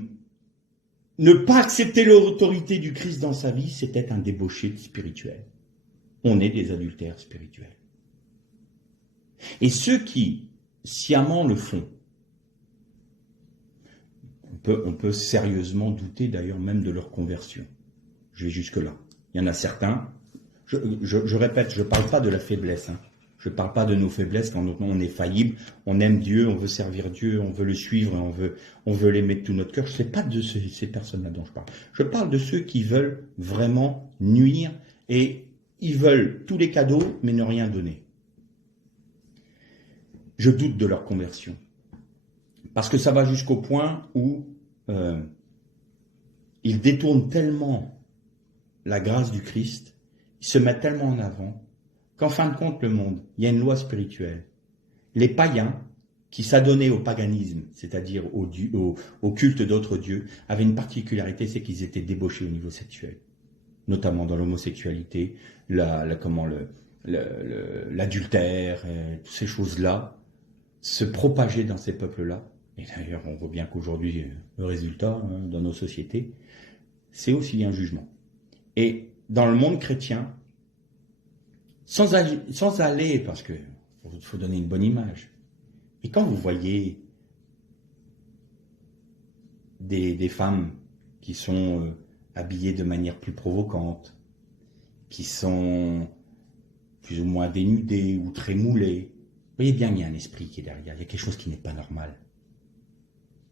pas accepter l'autorité du Christ dans sa vie, c'était un débauché spirituel. On est des adultères spirituels. Et ceux qui sciemment le font, on peut sérieusement douter d'ailleurs même de leur conversion. Je vais jusque-là. Il y en a certains, je répète, je ne parle pas de la faiblesse, je ne parle pas de nos faiblesses quand on est faillible, on aime Dieu, on veut servir Dieu, on veut le suivre, on veut l'aimer de tout notre cœur. Ce n'est pas de ces personnes-là dont je parle. Je parle de ceux qui veulent vraiment nuire et ils veulent tous les cadeaux mais ne rien donner. Je doute de leur conversion. Parce que ça va jusqu'au point où ils détournent tellement la grâce du Christ, ils se mettent tellement en avant, qu'en fin de compte, le monde, il y a une loi spirituelle. Les païens, qui s'adonnaient au paganisme, c'est-à-dire au culte d'autres dieux, avaient une particularité, c'est qu'ils étaient débauchés au niveau sexuel, notamment dans l'homosexualité, l'adultère, toutes ces choses-là, se propageaient dans ces peuples-là. Et d'ailleurs, on voit bien qu'aujourd'hui, le résultat, dans nos sociétés, c'est aussi un jugement. Et dans le monde chrétien, sans aller, parce qu'il faut donner une bonne image, et quand vous voyez des femmes qui sont habillées de manière plus provocante, qui sont plus ou moins dénudées ou très moulées, vous voyez bien qu'il y a un esprit qui est derrière, il y a quelque chose qui n'est pas normal.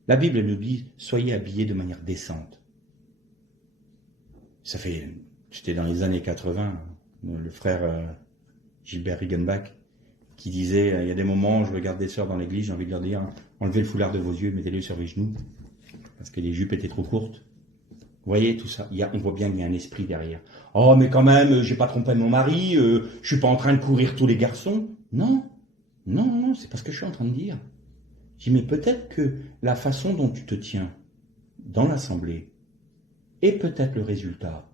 La Bible nous dit, soyez habillés de manière décente. C'était dans les années 80, le frère Gilbert Riggenbach, qui disait, il y a des moments où je regarde des sœurs dans l'église, j'ai envie de leur dire, enlevez le foulard de vos yeux, mettez-le sur les genoux, parce que les jupes étaient trop courtes. Vous voyez tout ça, on voit bien qu'il y a un esprit derrière. Oh, mais quand même, j'ai pas trompé mon mari, je suis pas en train de courir tous les garçons. Non, c'est pas ce que je suis en train de dire. Je dis, mais peut-être que la façon dont tu te tiens dans l'assemblée est peut-être le résultat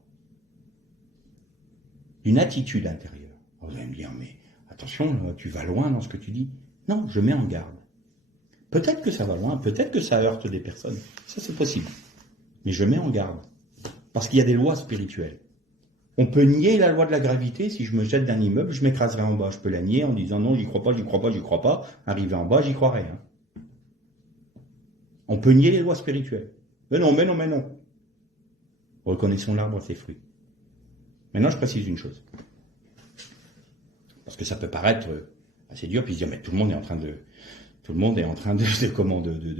d'une attitude intérieure. Vous allez me dire, mais attention, tu vas loin dans ce que tu dis. Non, je mets en garde. Peut-être que ça va loin, peut-être que ça heurte des personnes. Ça, c'est possible. Mais je mets en garde. Parce qu'il y a des lois spirituelles. On peut nier la loi de la gravité. Si je me jette d'un immeuble, je m'écraserai en bas. Je peux la nier en disant non, j'y crois pas. Arrivé en bas, j'y croirai. On peut nier les lois spirituelles. Mais non. Reconnaissons l'arbre à ses fruits. Maintenant, je précise une chose. Parce que ça peut paraître assez dur, puis se dire, mais tout le monde est en train de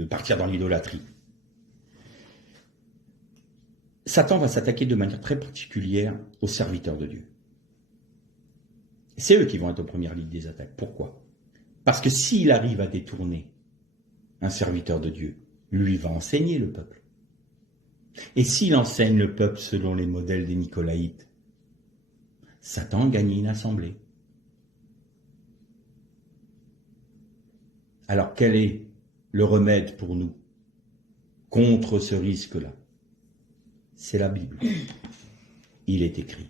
partir dans l'idolâtrie. Satan va s'attaquer de manière très particulière aux serviteurs de Dieu. C'est eux qui vont être en première ligne des attaques. Pourquoi? Parce que s'il arrive à détourner un serviteur de Dieu, lui va enseigner le peuple. Et s'il enseigne le peuple selon les modèles des Nicolaïtes, Satan gagne une assemblée. Alors quel est le remède pour nous contre ce risque-là? C'est la Bible. Il est écrit.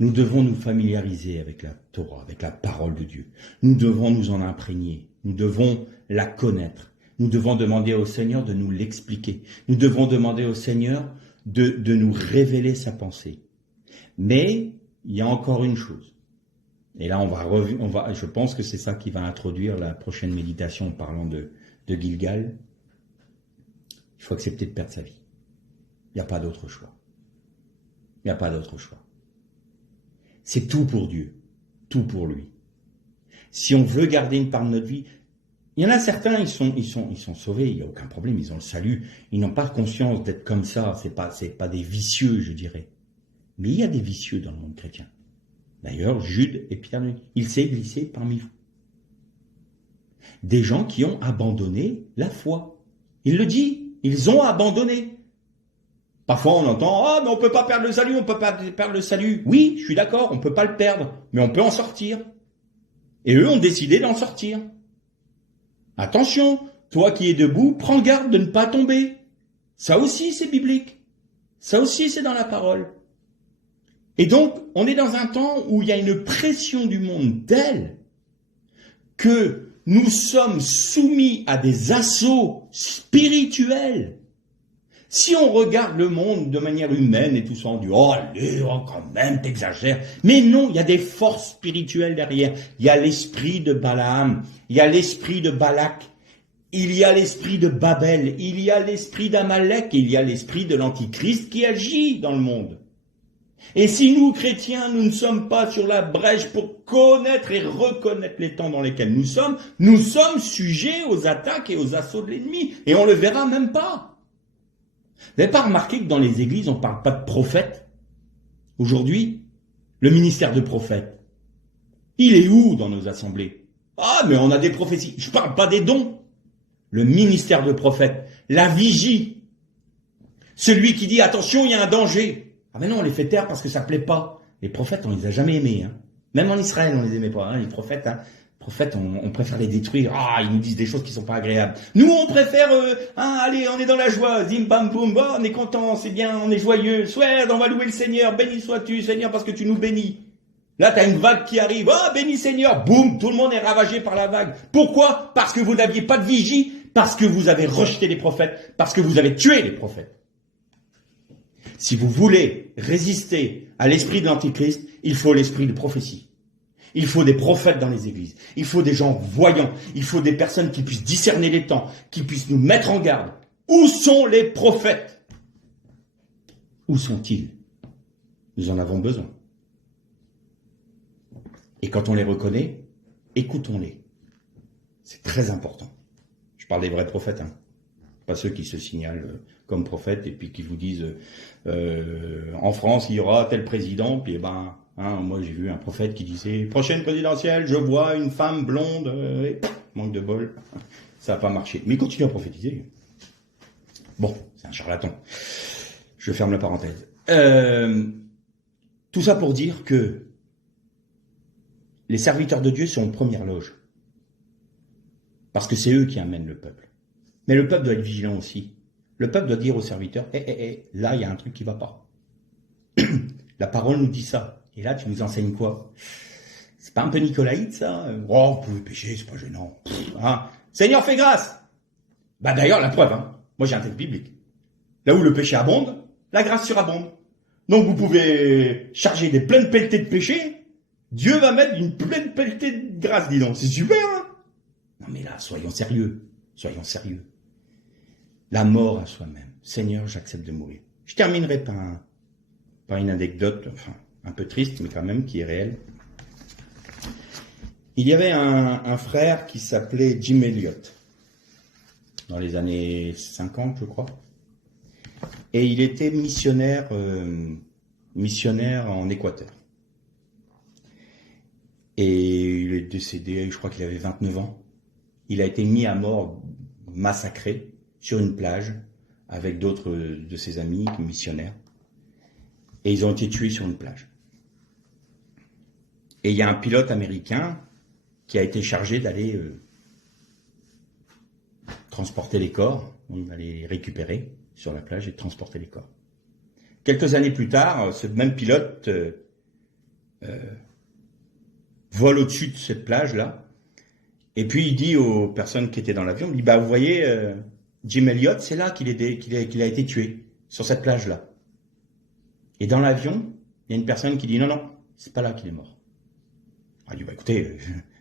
Nous devons nous familiariser avec la Torah, avec la parole de Dieu. Nous devons nous en imprégner. Nous devons la connaître. Nous devons demander au Seigneur de nous l'expliquer. Nous devons demander au Seigneur de nous révéler sa pensée. Mais il y a encore une chose. Et là, je pense que c'est ça qui va introduire la prochaine méditation en parlant de Gilgal. Il il faut accepter de perdre sa vie. Il n'y a pas d'autre choix. Il n'y a pas d'autre choix. C'est tout pour Dieu, tout pour lui. Si on veut garder une part de notre vie, il y en a certains, ils sont sauvés, il n'y a aucun problème, ils ont le salut, ils n'ont pas conscience d'être comme ça, c'est pas des vicieux, je dirais. Mais il y a des vicieux dans le monde chrétien. D'ailleurs, Jude et Pierre, il s'est glissé parmi vous. Des gens qui ont abandonné la foi. Il le dit, ils ont abandonné. Parfois on entend « Ah, mais on ne peut pas perdre le salut, on ne peut pas perdre le salut. » Oui, je suis d'accord, on ne peut pas le perdre, mais on peut en sortir. Et eux ont décidé d'en sortir. Attention, toi qui es debout, prends garde de ne pas tomber. Ça aussi c'est biblique. Ça aussi c'est dans la parole. Et donc, on est dans un temps où il y a une pression du monde telle que nous sommes soumis à des assauts spirituels. Si on regarde le monde de manière humaine et tout ça, on dit « Oh, allez, oh, quand même, t'exagères ». Mais non, il y a des forces spirituelles derrière. Il y a l'esprit de Balaam, il y a l'esprit de Balak, il y a l'esprit de Babel, il y a l'esprit d'Amalek, il y a l'esprit de l'Antichrist qui agit dans le monde. Et si nous, chrétiens, nous ne sommes pas sur la brèche pour connaître et reconnaître les temps dans lesquels nous sommes sujets aux attaques et aux assauts de l'ennemi. Et on ne le verra même pas. Vous n'avez pas remarqué que dans les églises, on ne parle pas de prophète? Aujourd'hui, le ministère de prophète, il est où dans nos assemblées? Ah, mais on a des prophéties. Je ne parle pas des dons. Le ministère de prophète, la vigie, celui qui dit « Attention, il y a un danger ». Ah ben non, on les fait taire parce que ça ne plaît pas. Les prophètes, on les a jamais aimés. Hein. Même en Israël, on les aimait pas. Hein. Les prophètes, on préfère les détruire. Ah, ils nous disent des choses qui sont pas agréables. Nous, on préfère, allez, on est dans la joie. Zim, bam, boum, bah, on est content, c'est bien, on est joyeux. Soit, on va louer le Seigneur. Béni sois-tu, Seigneur, parce que tu nous bénis. Là, tu as une vague qui arrive. Ah, béni Seigneur. Boum, tout le monde est ravagé par la vague. Pourquoi? Parce que vous n'aviez pas de vigie. Parce que vous avez rejeté les prophètes. Parce que vous avez tué les prophètes. Si vous voulez résister à l'esprit de l'Antichrist, il faut l'esprit de prophétie. Il faut des prophètes dans les églises. Il faut des gens voyants. Il faut des personnes qui puissent discerner les temps, qui puissent nous mettre en garde. Où sont les prophètes? Où sont-ils? Nous en avons besoin. Et quand on les reconnaît, écoutons-les. C'est très important. Je parle des vrais prophètes, hein. Pas ceux qui se signalent comme prophètes et puis qui vous disent en France il y aura tel président, puis moi j'ai vu un prophète qui disait prochaine présidentielle je vois une femme blonde, manque de bol, ça n'a pas marché. Mais il continue à prophétiser. Bon, c'est un charlatan. Je ferme la parenthèse. Tout ça pour dire que les serviteurs de Dieu sont en première loge. Parce que c'est eux qui amènent le peuple. Mais le peuple doit être vigilant aussi. Le peuple doit dire aux serviteurs, là, il y a un truc qui ne va pas. La parole nous dit ça. Et là, tu nous enseignes quoi? C'est pas un peu nicolaïde, ça? Oh, vous pouvez pécher, c'est pas gênant. Hein? Seigneur, fais grâce! Bah d'ailleurs, la preuve, hein. Moi, j'ai un texte biblique. Là où le péché abonde, la grâce surabonde. Donc, vous pouvez charger des pleines pelletées de péché. Dieu va mettre une pleine pelletée de grâce, dis donc. C'est super, hein? Non, mais là, soyons sérieux. Soyons sérieux. La mort à soi-même. Seigneur, j'accepte de mourir. Je terminerai par une anecdote, enfin, un peu triste, mais quand même, qui est réelle. Il y avait un frère qui s'appelait Jim Elliot, dans les années 50, je crois. Et il était missionnaire en Équateur. Et il est décédé, je crois qu'il avait 29 ans. Il a été mis à mort, massacré, sur une plage, avec d'autres de ses amis missionnaires. Et ils ont été tués sur une plage. Et il y a un pilote américain qui a été chargé d'aller transporter les corps, d'aller les récupérer sur la plage et de transporter les corps. Quelques années plus tard, ce même pilote vole au-dessus de cette plage-là, et puis il dit aux personnes qui étaient dans l'avion, il dit, vous voyez, Jim Elliot, c'est là qu'il a été tué, sur cette plage-là. Et dans l'avion, il y a une personne qui dit, non, c'est pas là qu'il est mort. Il dit, écoutez,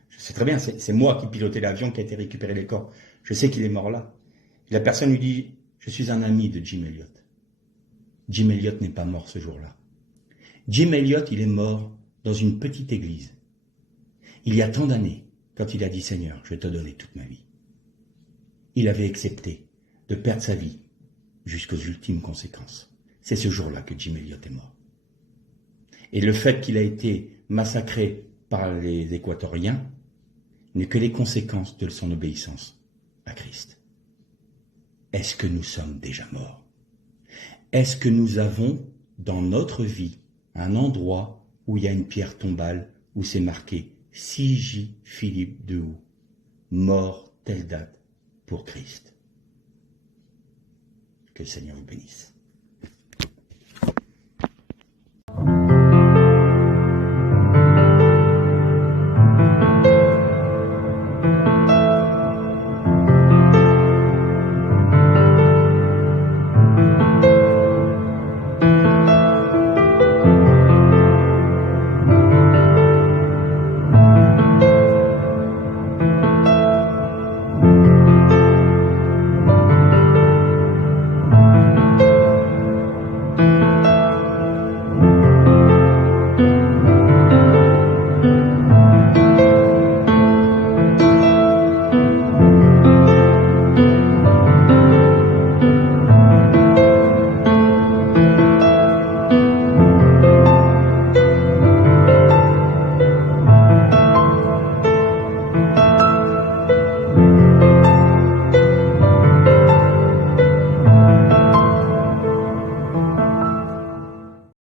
je sais très bien, c'est moi qui pilotais l'avion qui a été récupéré les corps. Je sais qu'il est mort là. Et la personne lui dit, Je suis un ami de Jim Elliot. Jim Elliot n'est pas mort ce jour-là. Jim Elliot, il est mort dans une petite église. Il y a tant d'années, quand il a dit « Seigneur, je vais te donner toute ma vie ». Il avait accepté de perdre sa vie jusqu'aux ultimes conséquences. C'est ce jour-là que Jim Elliot est mort. Et le fait qu'il a été massacré par les Équatoriens n'est que les conséquences de son obéissance à Christ. Est-ce que nous sommes déjà morts? Est-ce que nous avons dans notre vie un endroit où il y a une pierre tombale où c'est marqué C.J. Philippe Dehoux, mort telle date pour Christ? Que le Seigneur vous bénisse.